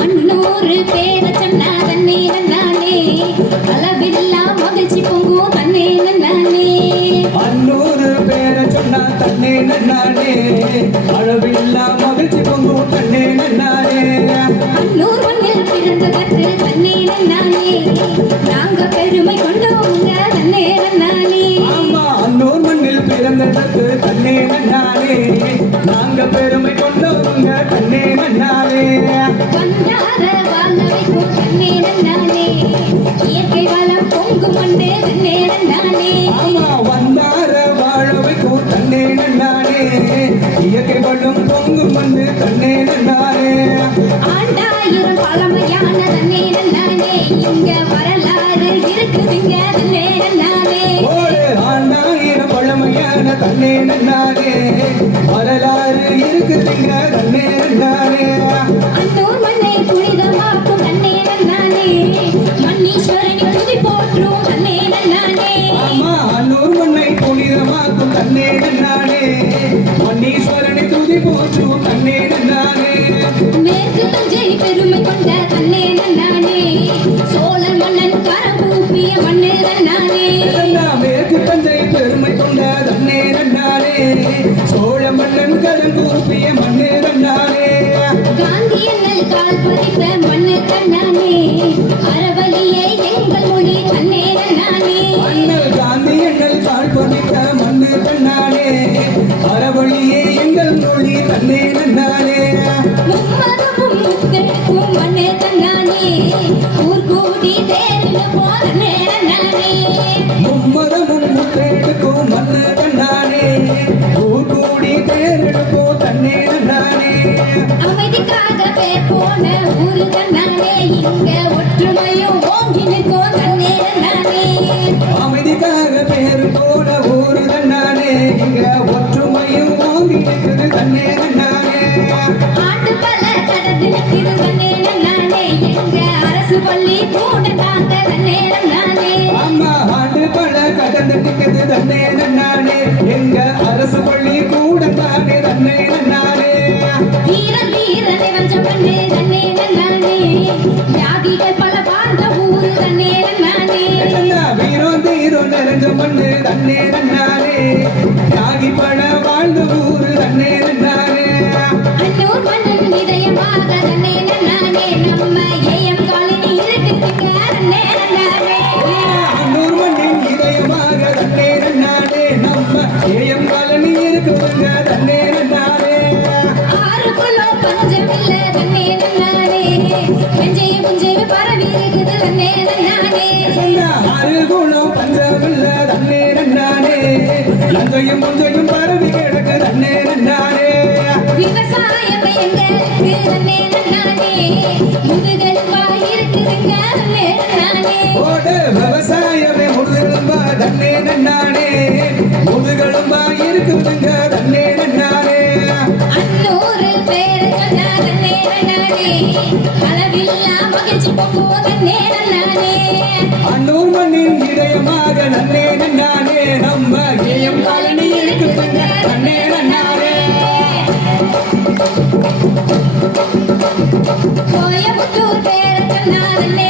அன்னூறு பேரை சொன்னா தன்னே நன்னானே அளவில்லா மகிழ்ச்சி பொங்கும் தன்னே நன்னானே. அன்னூறு பேரை சொன்னா தன்னே நன்னானே அளவில்லா மகிழ்ச்சி பொங்கும் தன்னே நன்னானே. அன்னூர் மண்ணில் பிறந்ததற்கு தன்னே நன்னானே நாங்க பெருமை கொண்டோங்க தன்னே நன்னானே. ஆமா அன்னூர் மண்ணில் பிறந்ததற்கு தன்னே நன்னானே நாங்க பெருமை கொண்டவங்க தன்னே நன்னானே. வந்தார வாழ வைக்கும் தன்னே நன்னானே இயற்கை வளம் பொங்கும் மண்ணு தன்னே நன்னானே. ஆமா வந்தார வாழ வைக்கும் தன்னே நன்னானே இயற்கை வளம் பொங்கும் மண்ணு தன்னே நன்னானே. ஆண்டாயிரம் பழமையான தன்னே நன்னானே இங்க வரலாறு இருக்குதுங்க தன்னே நன்னானே. ஒரு ஆண்டாயிரம் பழமையான தன்னே நன்னானே வரலாறு இருக்குதுங்க தன்னே நன்னானே. அன்னூர் மண்ணை புனிதமாக்கும் தன்னே நன்னானே மண்ணீஸ்வரனை துதி போற்றும் தன்னே நன்னானே. ஆமா அன்னூர் மண்ணை புனிதமாக்கும் தன்னே நன்னானே மண்ணீஸ்வரனை துதி போற்றும் தன்னே நன்னானே. மேற்கு தஞ்சை பெருமை கொண்ட தன்னே நன்னானே சோழர் மன்னன் கரம் கூப்பிய மண்ணு தன்னானே. மேற்கு தஞ்சை பெருமை கொண்ட தன்னே நன்னானே சோழ மன்னன் கரம் கூப்பிய மண்ணு நன்னானே. காந்தி எண்ணல் கால் பதித்த மண்ணு தன்னானே அறவழியே எங்கள் மொழி தன்னே நன்னானே. அண்ணல் காந்தி எண்ணல் கால் பதித்த மண்ணு தன்னானே அறவழியே எங்கள் மொழி தன்னே நன்னானே. மும்மதமும் முத்தெடுக்கும் மண்ணு தன்னானே ஊர் கூடி தேர்ந்து போதனே நன்னானே. மும்மதமும் முத்தெடுக்கும் மண்ணு தன்னானே ஊர் கூடி தேர்ந்தெடுக்கும் தன்னே நன்னானே. அமைதிக்காக பேர் போன ஊரு தன்னானே இங்க ஒற்றுமையும் ஓங்கி நிற்கும் தன்னே நன்னானே. அமைதிக்காக பேரு போன ஊரு தன்னானே இங்க ஒற்றுமையும் வாங்கி நிற்குது தன்னே நன்னானே. ஆண்டு பல கடந்து நிற்கிறது தன்னே நன்னானே எங்க அரசு பள்ளி கூட தாங்க தன்னே நன்னானே. ஆமா ஆண்டு பல கடந்து நிற்குது தன்னே நன்னானே எங்க அரசு பள்ளி கூட தானே தன்னே நன்னானே. வீரன் வீரன் நிறைஞ்ச மண்ணு தன்னே நன்னானே தியாகிகள் பல வாழ்ந்த ஊரு தன்னே நன்னானே. வீரம் தீரம் நிறைஞ்ச மண்ணு தன்னே நன்னானே தியாகி பல வாழ்ந்த ஊரு தன்னே நன்னானே. அன்னூர் மண்ணின் இதயமாக தன்னே நன்னானே நம்ம ஏஎம் காலனி இருக்குதுங்க தன்னே நன்னானே. அன்னூர் மண்ணின் இதயமாக தன்னே நன்னானே நம்ம ஏஎம் காலனி இருக்குதுங்க தன்னே நன்னானே. ஆறுக்குள்ள பஞ்சமில்ல தன்னே நன்னானே நெஞ்சை புஞ்சை பரவி இருக்குது தன்னே நன்னானே. அருகுணம் பஞ்சமில்ல தன்னே நன்னானே லஞ்சையும் கொஞ்சையும் பரவி கிடக்கு தன்னே நன்னானே. விவசாயம் எங்க இருக்கு தன்னே நன்னானே முதுகெலும்பா இருக்குதுங்க தன்னே நன்னானே. ஓடு விவசாயமே முதுகெலும்பா தன்னே நன்னானே முதுகெலும்பா இருக்குதுங்க தன்னே நன்னானே. அன்னூறு பேர் சொன்னா தன்னே நன்னானே அளவில்லா மகிழ்ச்சி பொங்கும் தன்னே நன்னானே. அன்னூர் மண்ணின் இதயமாக நன்னே நன்னானே நம்ம ஏஎம் காலனி இருக்குதுங்க தன்னே நன்னானே. கோயம்புத்தூர் பேர சொன்னா தன்னே